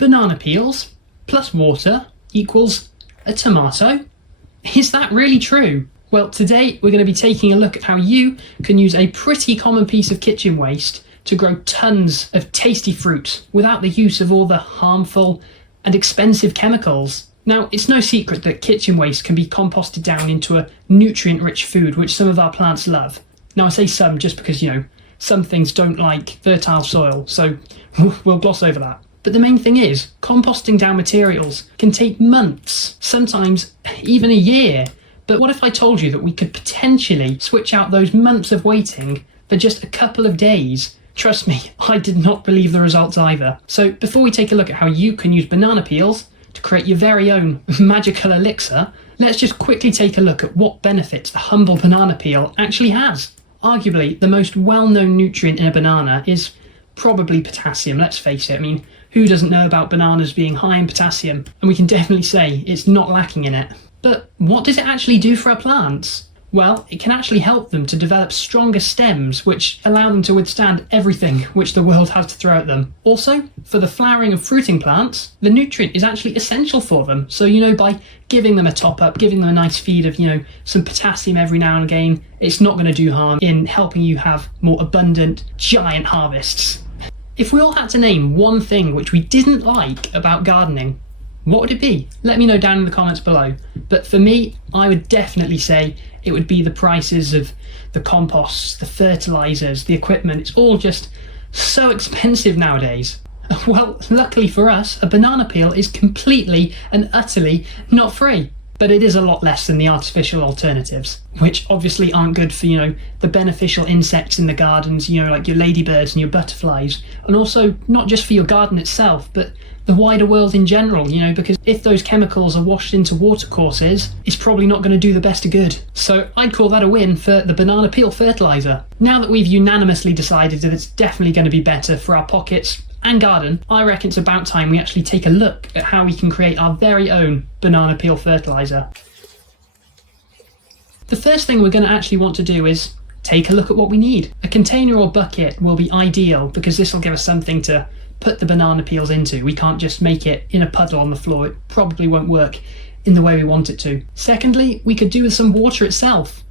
banana peels plus water equals a tomato? Is that really true? Well, today we're going to be taking a look at how you can use a pretty common piece of kitchen waste to grow tons of tasty fruit without the use of all the harmful and expensive chemicals. Now, it's no secret that kitchen waste can be composted down into a nutrient-rich food, which some of our plants love. Now, I say some just because, some things don't like fertile soil, so we'll gloss over that. But the main thing is, composting down materials can take months, sometimes even a year. But what if I told you that we could potentially switch out those months of waiting for just a couple of days? Trust me, I did not believe the results either. So before we take a look at how you can use banana peels to create your very own magical elixir, let's just quickly take a look at what benefits the humble banana peel actually has. Arguably, the most well-known nutrient in a banana is probably potassium, let's face it. I mean, who doesn't know about bananas being high in potassium? And we can definitely say it's not lacking in it. But what does it actually do for our plants? Well, it can actually help them to develop stronger stems, which allow them to withstand everything which the world has to throw at them. Also, for the flowering of fruiting plants, the nutrient is actually essential for them. So, by giving them a top up, giving them a nice feed of, some potassium every now and again, it's not going to do harm in helping you have more abundant, giant harvests. If we all had to name one thing which we didn't like about gardening, what would it be? Let me know down in the comments below. But for me, I would definitely say it would be the prices of the composts, the fertilizers, the equipment. It's all just so expensive nowadays. Well, luckily for us, a banana peel is completely and utterly not free. But it is a lot less than the artificial alternatives, which obviously aren't good for, the beneficial insects in the gardens, like your ladybirds and your butterflies. And also not just for your garden itself, but the wider world in general, because if those chemicals are washed into watercourses, it's probably not going to do the best of good. So I'd call that a win for the banana peel fertilizer. Now that we've unanimously decided that it's definitely going to be better for our pockets and garden, I reckon it's about time we actually take a look at how we can create our very own banana peel fertilizer. The first thing we're going to actually want to do is take a look at what we need. A container or bucket will be ideal because this will give us something to put the banana peels into. We can't just make it in a puddle on the floor. It probably won't work in the way we want it to. Secondly, we could do with some water itself,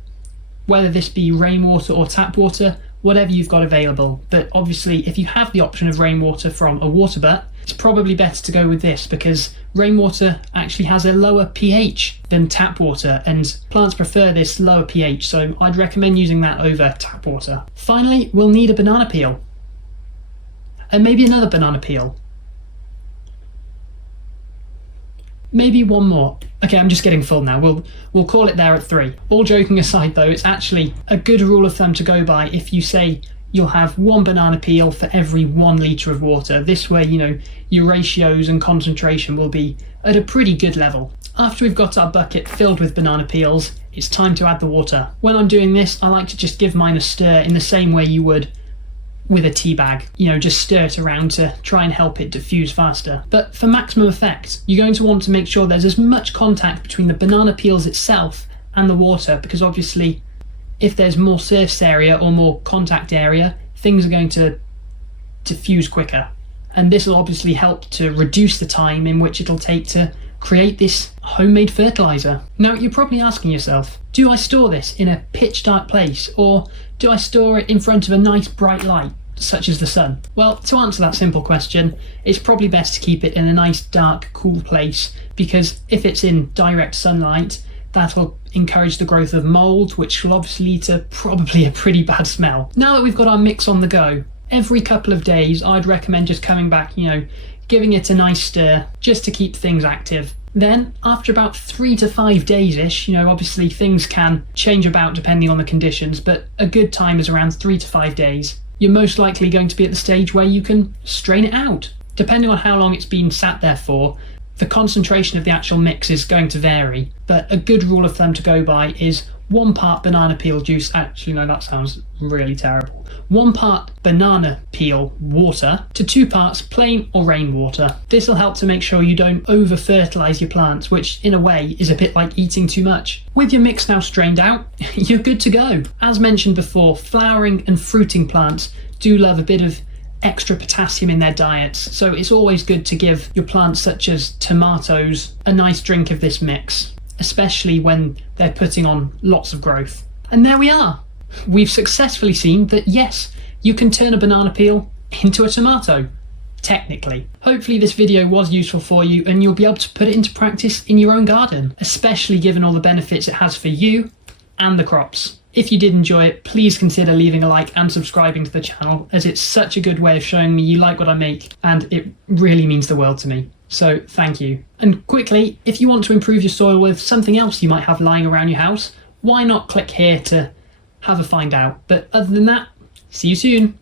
whether this be rainwater or tap water, whatever you've got available. But obviously, if you have the option of rainwater from a water butt, it's probably better to go with this because rainwater actually has a lower pH than tap water, and plants prefer this lower pH, so I'd recommend using that over tap water. Finally, we'll need a banana peel. And maybe another banana peel. Maybe one more. Okay, I'm just getting full now. We'll call it there at 3. All joking aside though, it's actually a good rule of thumb to go by if you say you'll have 1 banana peel for every 1 litre of water. This way, your ratios and concentration will be at a pretty good level. After we've got our bucket filled with banana peels, it's time to add the water. When I'm doing this, I like to just give mine a stir in the same way you would with a tea bag. Just stir it around to try and help it diffuse faster. But for maximum effect, you're going to want to make sure there's as much contact between the banana peels itself and the water, because obviously if there's more surface area or more contact area, things are going to diffuse quicker. And this will obviously help to reduce the time in which it'll take to create this homemade fertilizer. Now, you're probably asking yourself, do I store this in a pitch dark place, or do I store it in front of a nice bright light, such as the sun? Well, to answer that simple question, it's probably best to keep it in a nice dark, cool place, because if it's in direct sunlight, that'll encourage the growth of mold, which will obviously lead to probably a pretty bad smell. Now that we've got our mix on the go, every couple of days I'd recommend just coming back, giving it a nice stir just to keep things active. Then, after about 3 to 5 days-ish, obviously things can change about depending on the conditions, but a good time is around 3 to 5 days. You're most likely going to be at the stage where you can strain it out. Depending on how long it's been sat there for, the concentration of the actual mix is going to vary, but a good rule of thumb to go by is 1 part banana peel juice, actually no, that sounds really terrible. 1 part banana peel water to 2 parts plain or rainwater. This will help to make sure you don't over fertilise your plants, which in a way is a bit like eating too much. With your mix now strained out, you're good to go. As mentioned before, flowering and fruiting plants do love a bit of extra potassium in their diets. So it's always good to give your plants such as tomatoes a nice drink of this mix, especially when they're putting on lots of growth. And there we are. We've successfully seen that yes, you can turn a banana peel into a tomato, technically. Hopefully this video was useful for you and you'll be able to put it into practice in your own garden, especially given all the benefits it has for you and the crops. If you did enjoy it, please consider leaving a like and subscribing to the channel, as it's such a good way of showing me you like what I make and it really means the world to me. So thank you. And quickly, if you want to improve your soil with something else you might have lying around your house, why not click here to have a find out. But other than that, see you soon.